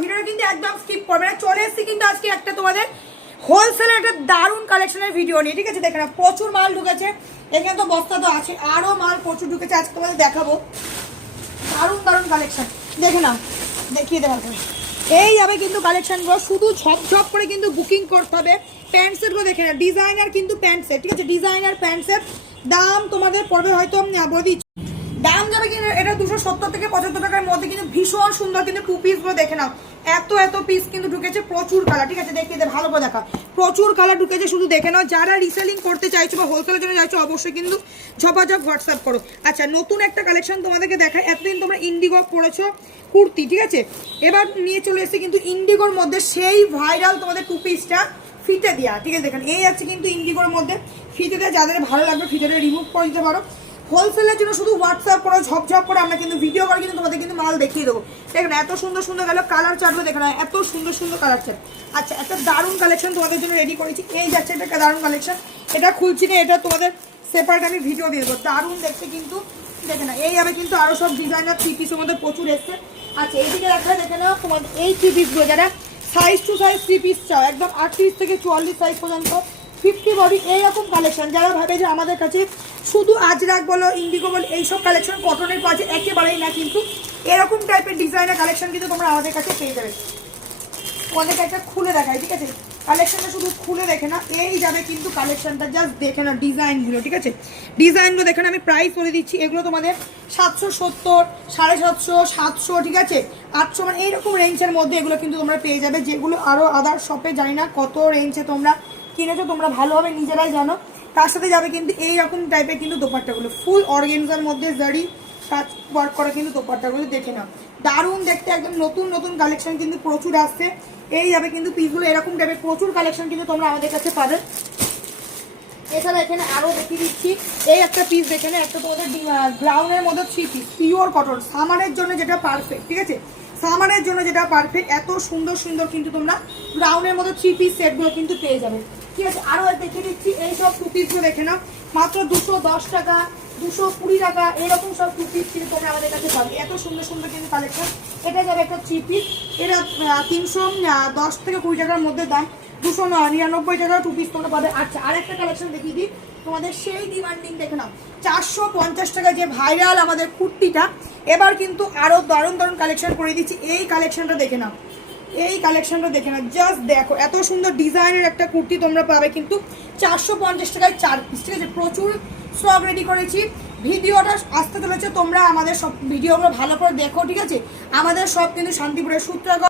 ভিডিওটা কিন্তু একদম স্কিপ করবে না। চলে এসেছি কিন্তু আজকে একটা তোমাদের হোলসেলের একটা দারুণ কালেকশনের ভিডিও নিয়ে, ঠিক আছে? দেখে না, প্রচুর মাল ঢুকেছে এখানে, তো বস্তা তো আছে, আরও মাল প্রচুর ঢুকেছে। আজকে তোমাদের দেখাবো দারুণ দারুণ কালেকশন। দেখে না, দেখিয়ে দেওয়ার পরে এই যাবে কিন্তু কালেকশনগুলো, শুধু ঝপঝপ করে কিন্তু বুকিং করতে হবে। প্যান্ট সেটগুলো দেখে না, ডিজাইনার কিন্তু প্যান্ট সেট, ঠিক আছে? ডিজাইনার প্যান্ট সেট, দাম তোমাদের পড়বে হয়তো বলে দিচ্ছি, দাম যাবে কিন্তু এটা 270 থেকে 75 টাকার মধ্যে। কিন্তু ভীষণ সুন্দর কিন্তু টু পিসগুলো দেখে নাও, এত পিস কিন্তু ঢুকেছে, প্রচুর কালার, ঠিক আছে? দেখিয়ে দে, ভালো করে দেখা, প্রচুর কালার ঢুকেছে, শুধু দেখে নাও। যারা রিসেলিং করতে চাইছো বা হোলসেলের জন্য চাইছো অবশ্যই কিন্তু ঝপাঝপ হোয়াটসঅ্যাপ করো। আচ্ছা, নতুন একটা কালেকশন তোমাদেরকে দেখায়। এতদিন তোমরা ইন্ডিগো পড়েছো কুর্তি, ঠিক আছে? এবার নিয়ে চলে এসেছে কিন্তু ইন্ডিগোর মধ্যে সেই ভাইরাল তোমাদের টু পিসটা ফিতে দেওয়া, ঠিক আছে? দেখেন, এই আছে কিন্তু ইন্ডিগোর মধ্যে ফিতে দেওয়া। যাদের ভালো লাগবে ফিতেটা রিমুভ করে দিতে পারো। হোলসেলের জন্য শুধু হোয়াটসঅ্যাপ করো, ঝপঝপ করে আমরা কিন্তু ভিডিও করে কিন্তু তোমাদের কিন্তু মাল দেখিয়ে দেবো। দেখেন এত সুন্দর সুন্দর গেল কালার চার্টগুলো, দেখেন এত সুন্দর সুন্দর কালার চার্ট। আচ্ছা, একটা দারুণ কালেকশন তোমাদের জন্য রেডি করেছি। এই যাচ্ছে একটা দারুণ কালেকশন, এটা খুলছি না, এটা তোমাদের সেপারেট আমি ভিডিও দিয়ে দেবো। দারুণ দেখতে কিন্তু, দেখে না, এই যাবে কিন্তু আরও সব ডিজাইনার থ্রি পিসের মধ্যে প্রচুর এসছে। আচ্ছা, এইদিকে দেখা দেখে নাও তোমাদের এই থ্রি পিসগুলো, যারা size two size three piece চাও, একদম 38 থেকে 44 সাইজ পর্যন্ত 50 বডি, এইরকম কালেকশন। যারা ভাবে যে আমাদের কাছে শুধু আজরাক বলো, ইন্ডিগো বলো, এইসব কালেকশন কটনের পাওয়া যায়, একেবারেই না। কিন্তু এরকম টাইপের ডিজাইনের কালেকশন কিন্তু তোমরা আমাদের কাছে পেয়ে যাবে। অনেক একটা খুলে দেখায়, ঠিক আছে? কালেকশনটা শুধু খুলে দেখে না, এই যাবে কিন্তু কালেকশনটা, জাস্ট দেখে না ডিজাইনগুলো, ঠিক আছে? ডিজাইনগুলো দেখে না, আমি প্রাইস বলে দিচ্ছি। এগুলো তোমাদের 770, 750, 700, ঠিক আছে? 800, মানে এইরকম রেঞ্জের মধ্যে এগুলো কিন্তু তোমরা পেয়ে যাবে। যেগুলো আরও আদার শপে জানি না কত রেঞ্জে তোমরা কিনেছো, তোমরা ভালোভাবে নিজেরাই জানো। তার সাথে যাবে কিন্তু এইরকম টাইপের কিন্তু দোপাট্টাগুলো, ফুল অর্গানজার মধ্যে জারি কাজ ওয়ার্ক করা কিন্তু দোপাট্টাগুলো, দেখে নাও দারুণ দেখতে। একদম নতুন নতুন কালেকশন কিন্তু প্রচুর আসছে। এই যাবে কিন্তু পিসগুলো, এরকম টাইপের প্রচুর কালেকশন কিন্তু তোমরা আমাদের কাছে পাবে। এছাড়া এখানে আরও দেখিয়ে দিচ্ছি, এই একটা পিস দেখে না, একটা তোমাদের গ্রাউন্ডের মধ্যে থ্রি পিস, পিওর কটন, সামারের জন্য যেটা পারফেক্ট, ঠিক আছে? সামারের জন্য যেটা পারফেক্ট, এত সুন্দর সুন্দর কিন্তু তোমরা গ্রাউন্ডের মধ্যে থ্রি পিস সেটগুলো কিন্তু পেয়ে যাবে, ঠিক আছে? আরও দেখিয়ে দিচ্ছি, এই সব টু পিসগুলো দেখে নাও, মাত্র 210 টাকা, 220 টাকা, এরকম সব টু পিস কিন্তু তোমরা আমাদের কাছে পাবে। এত সুন্দর সুন্দর কিন্তু কালেকশন। এটা যাবে একটা থ্রি পিস, এটা 310 থেকে 20 টাকার মধ্যে দাম, 299 টাকা টু পিস তোমরা পাবে। আচ্ছা, আরেকটা কালেকশন দেখিয়ে দিই তোমাদের, সেই ডিমান্ডিং দেখে নাও, 450 টাকা যে ভাইরাল আমাদের কুর্তিটা, এবার কিন্তু আরও দারুণ দারুণ কালেকশন করে দিচ্ছি। এই কালেকশনটা দেখে নাও, এই কালেকশনটা দেখে নাও, জাস্ট দেখো এত সুন্দর ডিজাইনের একটা কুর্তি তোমরা পাবে কিন্তু 450 টাকায় 4 পিস, ঠিক আছে? প্রচুর স্টক রেডি করেছি। ভিডিওটা আসতে চলেছে, তোমরা আমাদের সব ভিডিওগুলো ভালো করে দেখো, ঠিক আছে? আমাদের সব কিন্তু শান্তিপুরের সূত্রাগড়